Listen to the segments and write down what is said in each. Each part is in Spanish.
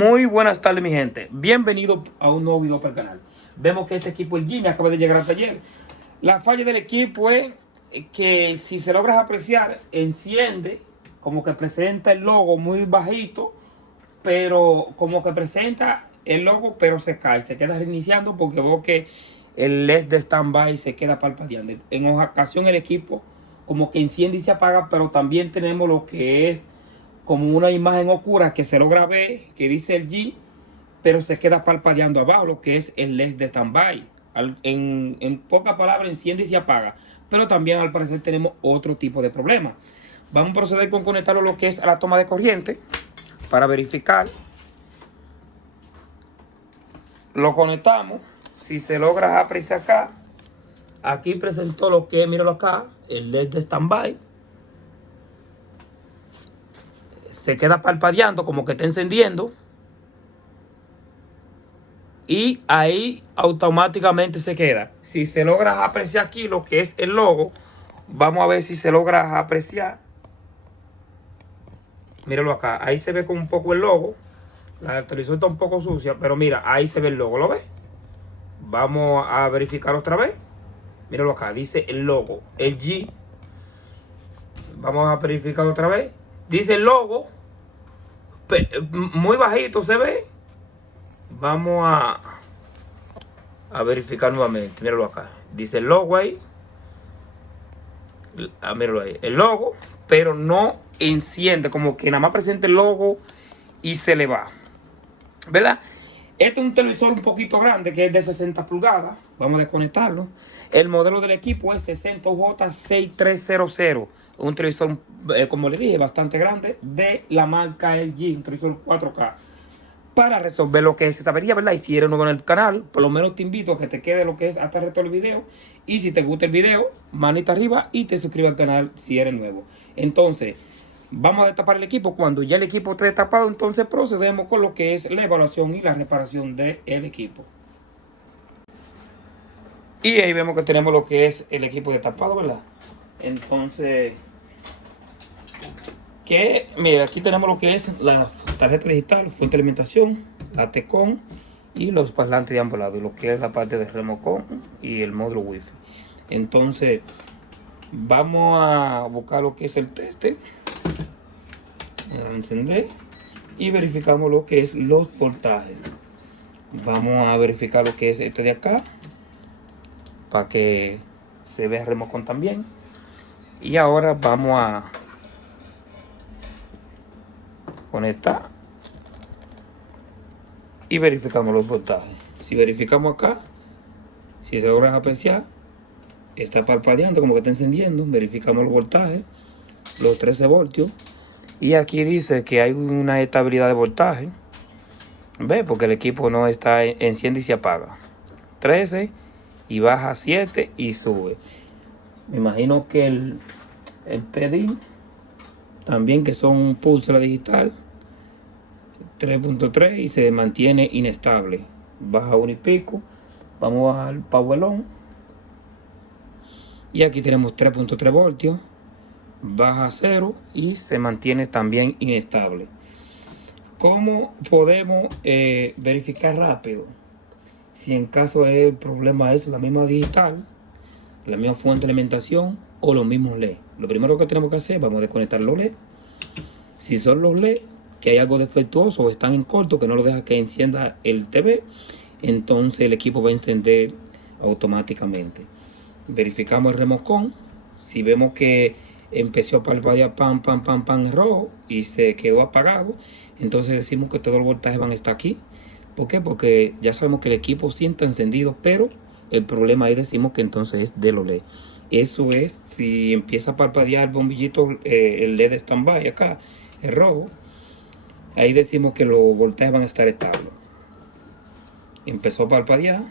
Muy buenas tardes, mi gente. Bienvenidos a un nuevo video para el canal. Vemos que este equipo, el Jimmy, acaba de llegar al taller. La falla del equipo es que si se logras apreciar, enciende, como que presenta el logo muy bajito, pero como que presenta el logo, pero se cae, se queda reiniciando porque veo que el LED de standby se queda parpadeando. En ocasión el equipo como que enciende y se apaga, pero también tenemos lo que es como una imagen oscura que se logra ver, que dice el G, pero se queda parpadeando abajo, lo que es el LED de standby. En pocas palabras, enciende y se apaga. Pero también al parecer tenemos otro tipo de problema. Vamos a proceder con conectarlo lo que es a la toma de corriente para verificar. Lo conectamos. Si se logra apreciar acá, aquí presentó lo que es, míralo acá, el LED de standby. Se queda parpadeando como que está encendiendo. Y ahí automáticamente se queda. Si se logra apreciar aquí lo que es el logo, vamos a ver si se logra apreciar. Míralo acá, ahí se ve con un poco el logo. La televisor está un poco sucia, pero mira, ahí se ve el logo, ¿lo ves? Vamos a verificar otra vez. Míralo acá, dice el logo, el G. Vamos a verificar otra vez. Dice el logo, muy bajito se ve. Vamos a verificar nuevamente. Míralo acá. Dice el logo ahí. Míralo ahí. El logo, pero no enciende. Como que nada más presenta el logo y se le va. ¿Verdad? Este es un televisor un poquito grande que es de 60 pulgadas. Vamos a desconectarlo. El modelo del equipo es 60J6300. Un televisor, como le dije, bastante grande de la marca LG. Un televisor 4K. Para resolver lo que se sabería, ¿verdad? Y si eres nuevo en el canal, por lo menos te invito a que te quede lo que es hasta el resto del video. Y si te gusta el video, manita arriba y te suscribas al canal si eres nuevo. Entonces, vamos a destapar el equipo. Cuando ya el equipo esté destapado, entonces procedemos con lo que es la evaluación y la reparación del equipo. Y ahí vemos que tenemos lo que es el equipo destapado, ¿verdad? Entonces, mira, aquí tenemos lo que es la tarjeta digital, fuente de alimentación, la Tecon y los parlantes de ambos lados, y lo que es la parte de remocón y el módulo wifi. Entonces vamos a buscar lo que es el tester, a encender y verificamos lo que es los voltajes. Vamos a verificar lo que es este de acá para que se vea el remocón también. Y ahora vamos a conectar y verificamos los voltajes. Si verificamos acá, si se logra apreciar, está parpadeando como que está encendiendo. Verificamos los voltajes, los 13 voltios, y aquí dice que hay una estabilidad de voltaje. ¿Ve? Porque el equipo no está, enciende y se apaga 13 y baja 7 y sube. Me imagino que el PD también, que son pulso digital 3.3 y se mantiene inestable, baja 1 y pico. Vamos al power on y aquí tenemos 3.3 voltios, baja 0 y se mantiene también inestable. ¿Cómo podemos verificar rápido si en caso el problema es la misma digital, la misma fuente de alimentación o los mismos LED? Lo primero que tenemos que hacer, vamos a desconectar los LED. Si son los LED que hay algo defectuoso o están en corto que no lo deja que encienda el TV, entonces el equipo va a encender automáticamente. Verificamos el remocón. Si vemos que empezó a parpadear pam en rojo y se quedó apagado, entonces decimos que todo el voltaje van a estar aquí. ¿Por qué? Porque ya sabemos que el equipo sí está encendido, pero el problema ahí decimos que entonces es de los LED. Eso es si empieza a parpadear el bombillito, el LED standby acá, el rojo. Ahí decimos que los voltajes van a estar estables. Empezó a parpadear.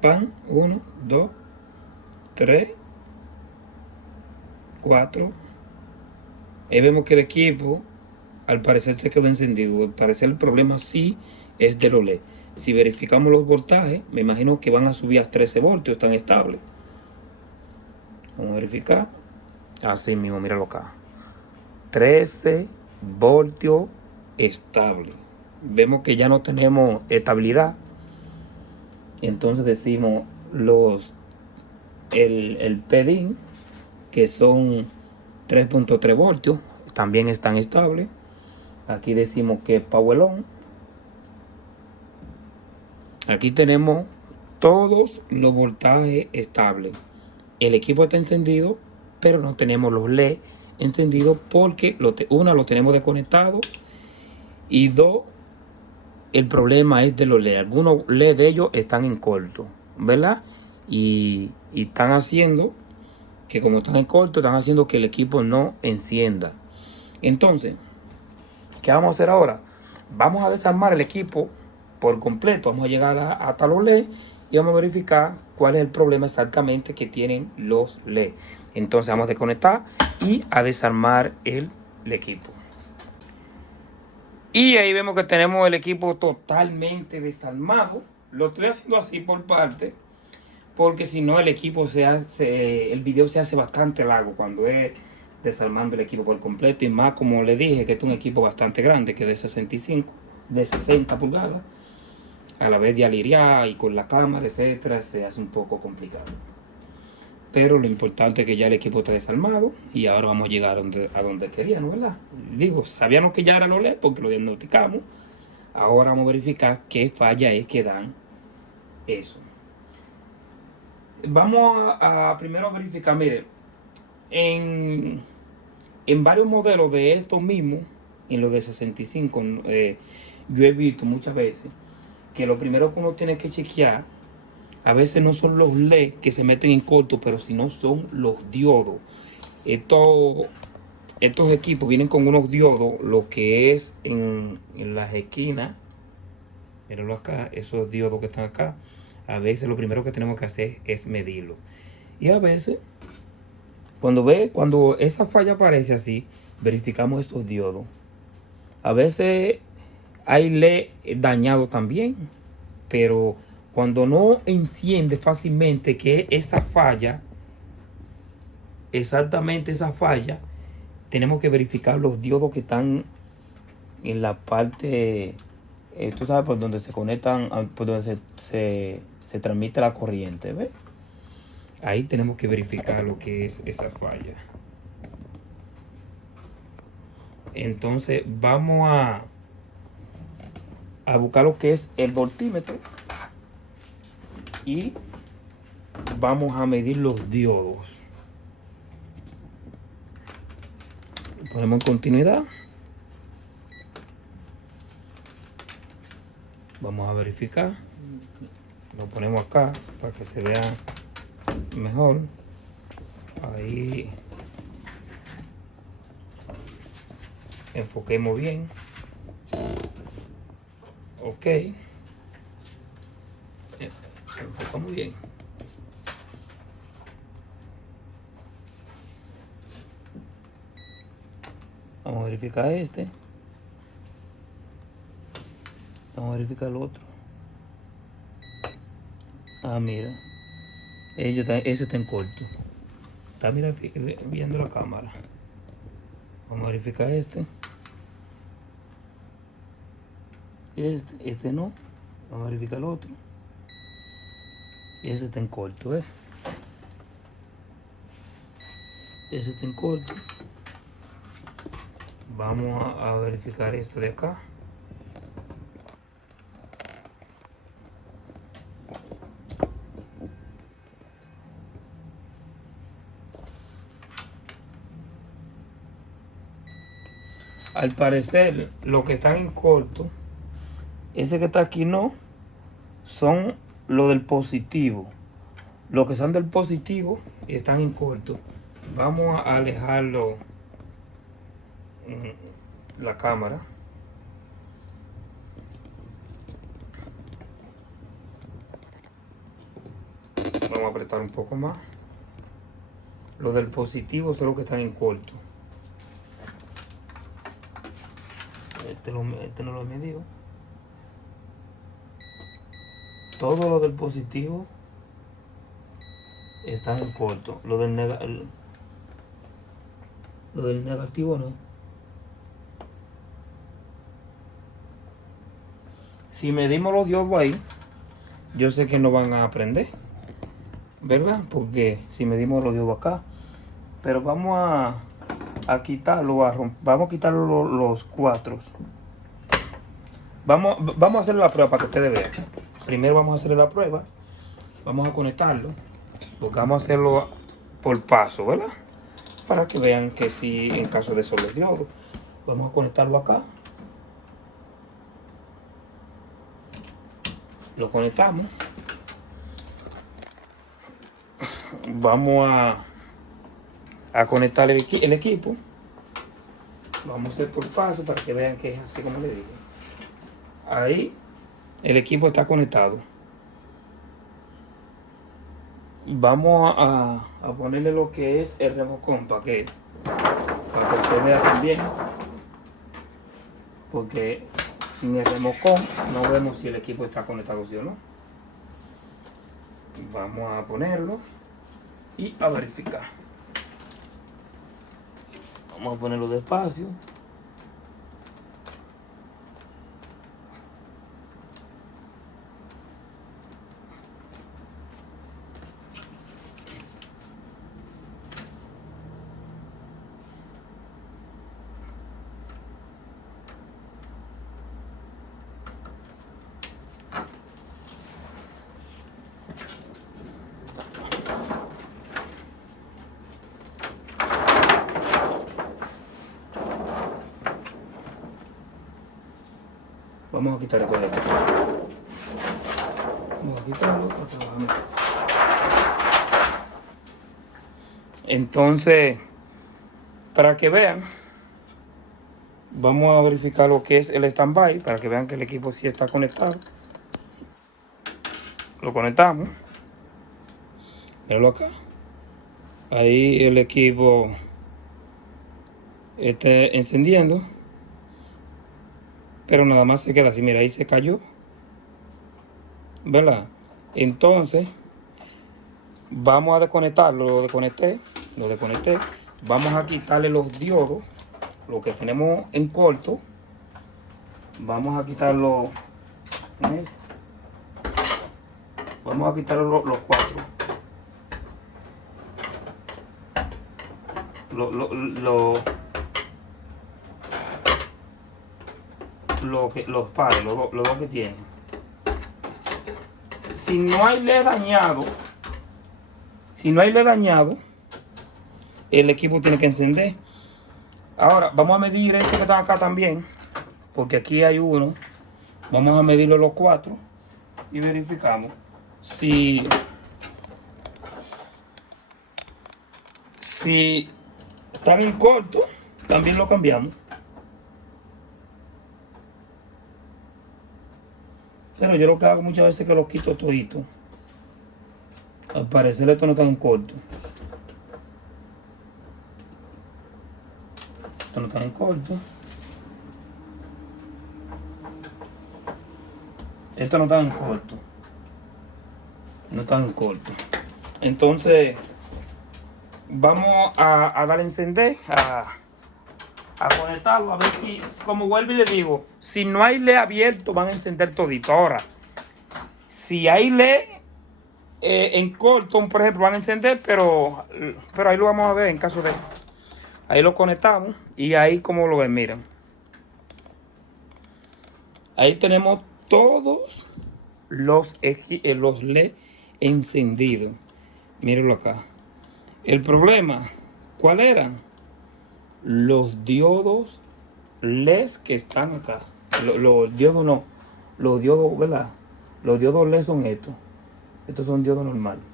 Pan, 1, 2, 3, 4. Ahí vemos que el equipo al parecer se quedó encendido. Al parecer el problema sí es del OLED. Si verificamos los voltajes, me imagino que van a subir a 13 voltios, están estables. Vamos a verificar. Así mismo, míralo acá. 13 voltios estable. vemos que ya no tenemos estabilidad. Entonces decimos el PDIN, que son 3.3 voltios, también están estables. Aquí decimos que Power On. Aquí tenemos todos los voltajes estables. El equipo está encendido, pero no tenemos los LED encendidos porque una, lo tenemos desconectado, y dos, el problema es de los LED. Algunos LED de ellos están en corto, ¿verdad? Y están haciendo que, como están en corto, están haciendo que el equipo no encienda. Entonces, ¿qué vamos a hacer ahora? Vamos a desarmar el equipo por completo. Vamos a llegar hasta los LED y vamos a verificar cuál es el problema exactamente que tienen los LED. Entonces vamos a desconectar y a desarmar el equipo. Y ahí vemos que tenemos el equipo totalmente desarmado. Lo estoy haciendo así por parte, porque si no el equipo el video se hace bastante largo cuando es desarmando el equipo por completo. Y más, como le dije, que es un equipo bastante grande, que es de 60 pulgadas, a la vez de alinear y con la cámara, etcétera, se hace un poco complicado. Pero lo importante es que ya el equipo está desarmado y ahora vamos a llegar a donde queríamos, ¿verdad? Digo, sabíamos que ya era lo LED porque lo diagnosticamos. Ahora vamos a verificar qué falla es que dan eso. Vamos a primero verificar, mire, en varios modelos de estos mismos, en los de 65, yo he visto muchas veces que lo primero que uno tiene que chequear, a veces no son los LED que se meten en corto, pero sino son los diodos. Estos equipos vienen con unos diodos, lo que es en las esquinas. Mírenlo acá, esos diodos que están acá. A veces lo primero que tenemos que hacer es medirlo. Y a veces, cuando esa falla aparece así, verificamos estos diodos. A veces hay LED dañado también, pero cuando no enciende fácilmente, que esa falla, exactamente esa falla, tenemos que verificar los diodos que están en la parte, tú sabes, por donde se conectan, por donde se transmite la corriente, ¿ves? Ahí tenemos que verificar lo que es esa falla. Entonces vamos a buscar lo que es el voltímetro y vamos a medir los diodos. Ponemos en continuidad. Vamos a verificar. Lo ponemos acá para que se vea mejor. Ahí enfoquemos bien. Ok. Enfocamos bien. Vamos a verificar este. Vamos a verificar el otro. Ah, mira. Ese está en corto. Está, mira, viendo la cámara. Vamos a verificar este. Este no. Vamos a verificar el otro. Ese está en corto, ¿eh? Ese está en corto. Vamos a verificar esto de acá. Al parecer, los que están en corto, ese que está aquí no, son los del positivo. Los que son del positivo están en corto. Vamos a alejarlo la cámara. Vamos a apretar un poco más. Los del positivo son los que están en corto. Este no lo he medido. Todos los del positivo están en corto. Lo del negativo no. si medimos los diodos ahí, yo sé que no van a aprender, ¿verdad? Porque si medimos los diodos acá, pero vamos a quitarlo, vamos a quitar los cuatro. Vamos a hacer la prueba para que ustedes vean. Primero vamos a hacer la prueba. Vamos a conectarlo. Porque vamos a hacerlo por paso, ¿verdad? Para que vean que si en caso de solo diodo. Vamos a conectarlo acá. Lo conectamos. Vamos a conectar el equipo. Vamos a hacer por paso para que vean que es así como le digo. Ahí el equipo está conectado. Vamos a ponerle lo que es el remocón para que se vea también. Porque sin el remocón no vemos si el equipo está conectado sí o no. Vamos a ponerlo y a verificar. Vamos a ponerlo despacio. Vamos a quitar esto de aquí. Vamos a quitarlo. Entonces, para que vean, vamos a verificar lo que es el standby, para que vean que el equipo sí está conectado. Lo conectamos. Míralo acá. Ahí el equipo está encendiendo. Pero nada más se queda así, mira, ahí se cayó, ¿verdad? Entonces, vamos a desconectarlo, lo desconecté. Vamos a quitarle los diodos, lo que tenemos en corto. Vamos a quitarlo, vamos a quitar los cuatro. Los pares, los dos que tienen. Si no hay LED dañado, el equipo tiene que encender. Ahora vamos a medir estos que están acá también, porque aquí hay uno. Vamos a medirlo los cuatro y verificamos si están en corto. También lo cambiamos. Pero yo lo que hago muchas veces es que lo quito todito. Al parecer esto no está en corto. Esto no está en corto. Esto no está en corto. No está en corto. Entonces, vamos a dar a encender, a conectarlo, a ver si, como vuelvo y le digo, si no hay LED abierto van a encender todito. Ahora, si hay LED en corto, por ejemplo, van a encender, pero ahí lo vamos a ver en caso de... Ahí lo conectamos y ahí como lo ven, miren. Ahí tenemos todos los LED encendidos. Mírenlo acá. El problema, ¿cuál era? Los diodos LEDs que están acá. Los diodos no. Los diodos, ¿verdad? Los diodos LED son estos. Estos son diodos normales.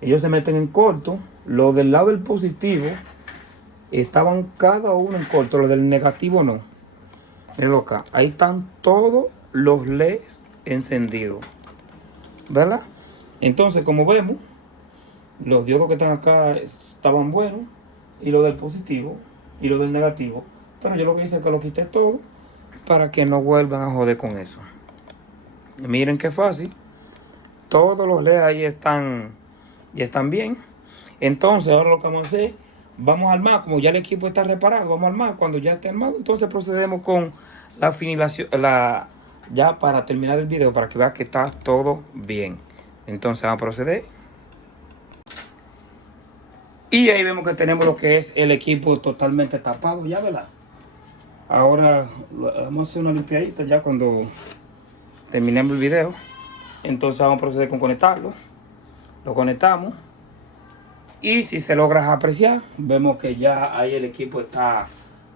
Ellos se meten en corto. Los del lado del positivo estaban cada uno en corto. Los del negativo no. Mírenlo acá. Ahí están todos los LEDs encendidos, ¿verdad? Entonces, como vemos, los diodos que están acá estaban buenos. Y lo del positivo y lo del negativo. Pero yo lo que hice es que lo quité todo para que no vuelvan a joder con eso. Miren qué fácil. Todos los LEDs ahí ya están bien. Entonces ahora lo que vamos a hacer, vamos a armar. Como ya el equipo está reparado, vamos a armar. Cuando ya esté armado, entonces procedemos con la ya para terminar el video, para que vean que está todo bien. Entonces vamos a proceder. Y ahí vemos que tenemos lo que es el equipo totalmente tapado, ya, ¿verdad? Ahora vamos a hacer una limpiadita ya cuando terminemos el video. Entonces vamos a proceder con conectarlo. Lo conectamos. Y si se logra apreciar, vemos que ya ahí el equipo está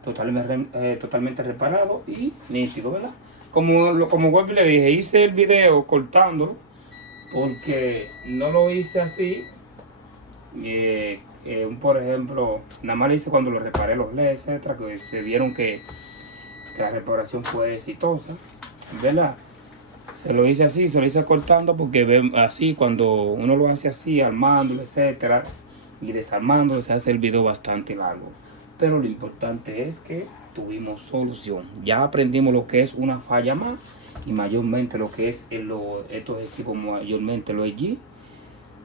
totalmente reparado y nítido, ¿verdad? Como vuelvo y le dije, hice el video cortándolo porque no lo hice así. Por ejemplo, nada más lo hice cuando lo reparé los LEDs, etcétera, que se vieron que la reparación fue exitosa, ¿verdad? Se lo hice cortando porque así cuando uno lo hace así, armándolo, etcétera, y desarmándolo, se hace el video bastante largo. Pero lo importante es que tuvimos solución. Ya aprendimos lo que es una falla más y mayormente lo que es estos equipos, mayormente los LG.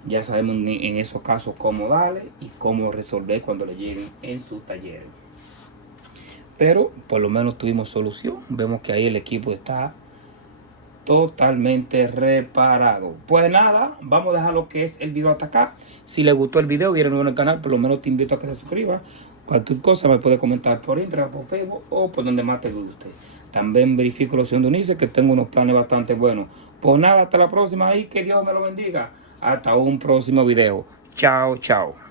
Ya sabemos en esos casos cómo darle y cómo resolver cuando le lleguen en su taller. Pero por lo menos tuvimos solución. Vemos que ahí el equipo está totalmente reparado. Pues nada, vamos a dejar lo que es el video hasta acá. Si les gustó el video, vieron en el canal, por lo menos te invito a que te suscribas. Cualquier cosa me puede comentar por Instagram, por Facebook o por donde más te guste. También verifico la opción de unirse, que tengo unos planes bastante buenos. Pues nada, hasta la próxima y que Dios me lo bendiga. Hasta un próximo video. Chao, chao.